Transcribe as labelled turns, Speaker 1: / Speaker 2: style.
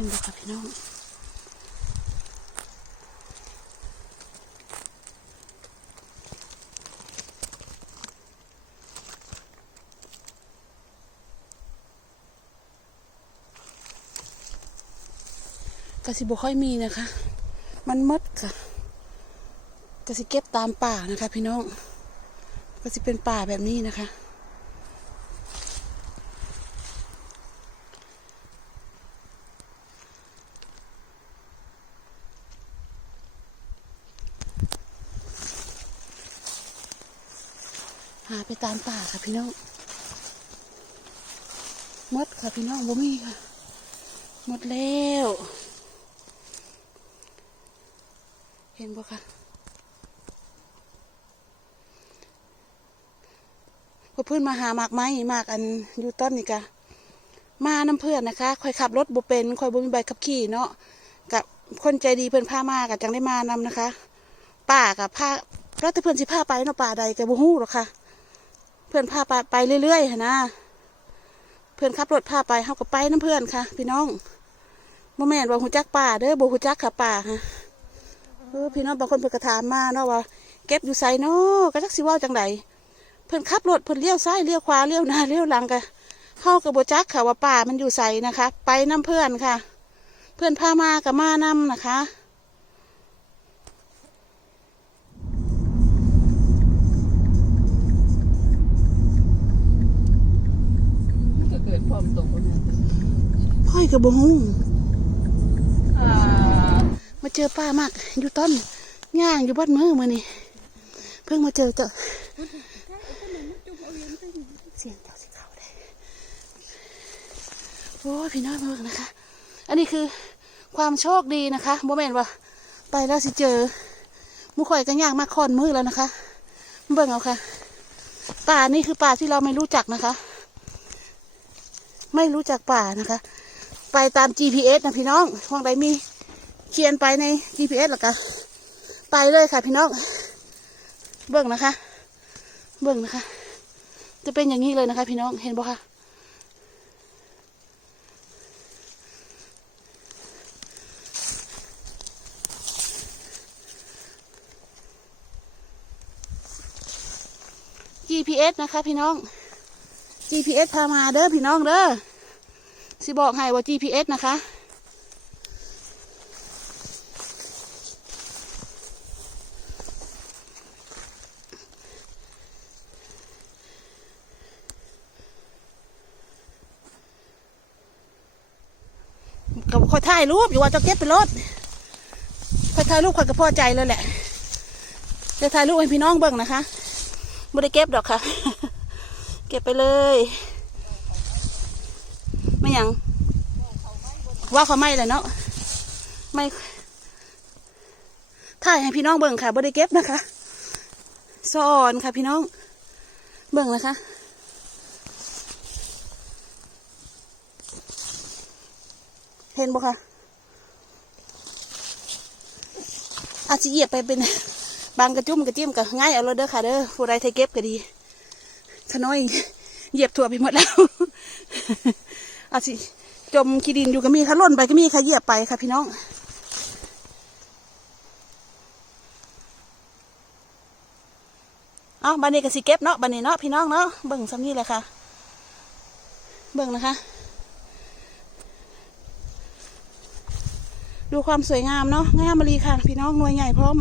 Speaker 1: ค่ะพี่น้องกระสิบค่อยมีนะคะ มันมดค่ะกระสิเก็บตามป่านะคะ พี่น้อง ก็สิเป็นป่าแบบนี้นะคะ หาไปตามป่าค่ะพี่น้องมดค่ะพี่น้องบ่มีค่ะหมดแล้ว เห็นบ่คะพอเพื่อนมาหาหมากไม้หมากอันอยู่ต้นนี่กะมาน้ำเพื่อนนะคะคอยขับรถบ่เป็นคอยบ่มีใบขับขี่เนาะกับคนใจดีเพื่อนพามากับจังได้มานำนะคะ ป่ากับพาแล้วแต่เพื่อนสิพาไปเนาะป่าใดก็บ่ฮู้หรอกค่ะ เพื่อนพาไปไปเรื่อยๆนะเพื่อนขับรถพาไปเฮาก็ไปน้ำเพื่อนค่ะ พี่น้องบ่แม่นว่าหูจักป่าเด้อบ่หูจักค่ะป่าค่ะเออพี่น้องบางคนเพิ่นก็ถามมาเนาะว่า เก็บอยู่ไสเนาะก็จักสิว้าจังไดเพิ่นขับรถเพิ่นเลี้ยวซ้ายเลี้ยวขวาเลี้ยวหน้าเลี้ยวหลังก็เฮาก็บ่จักค่ะว่าป่ามันอยู่ไสนะคะ ไปน้ำเพื่อนค่ะ เพื่อนพามาก็มานํนะคะ
Speaker 2: ก็
Speaker 1: บ่ฮู้มาเจอป้ามากอยู่ต้นย่างอยู่บ้านมือมือนี่เพิ่งมาเจอเจอเสียงเจ้าสิเขาได้โอ้พี่น้อยมาเบิ่งนะคะ อันนี้คือความโชคดีนะคะโมเมนว่าไปแล้วสิเจอมุข่อยก็ย่างมาคอนมือแล้วนะคะเบิ่งเอาค่ะป่านี่คือป่าที่เราไม่รู้จักนะคะ ไม่รู้จักป่านะคะ ไปตาม GPS นะพี่น้องว่างใดมีเขียนไปใน GPS หรอกะไปเลยค่ะพี่น้อง เบิ่งนะคะ เบิ่งนะคะ จะเป็นอย่างนี้เลยนะคะ พี่น้อง เห็นบ่คะ GPS นะคะ พี่น้อง GPS พามาเด้อพี่น้องเด้อ สิบอกให้ว่า GPS นะคะ กับคอยถ่ายรูปอยู่ว่าจะเก็บไปรถคอยถ่ายรูปคอยก็พอใจเลยแหละจะถ่ายรูปให้พี่น้องเบิ่งนะคะไม่ได้เก็บดอกค่ะ เก็บไปเลย ไม่ยัง ว่าเขาไม่เลยเนาะไม่ถ่ายให้พี่น้องเบิ่งค่ะไม่ได้เก็บนะคะสอนค่ะพี่น้อง เบิ่งนะคะเห็นบ่คะอาจจะเหยียบไปเป็นบางกระจุ่มกระจิ้มกับง่ายเอาเลยเด้อค่ะเด้อผู้ใดไทยเก็บก็ดีขน้อยเหยียบถั่วไปหมดแล้วอาจจะ จมขี้ดินอยู่ก็มีค่ะล่นไปก็มีค่ะเหยียบไปค่ะพี่น้อง เอาบันนี้ก็สิเก็บเนาะบันนี้เนาะพี่น้องเนาะเบิ่งซ้ำนี่แหละค่ะ เบิ่งนะคะ ดูความสวยงามเนาะงามมารีค่ะ พี่น้องหน่วยใหญ่พร้อม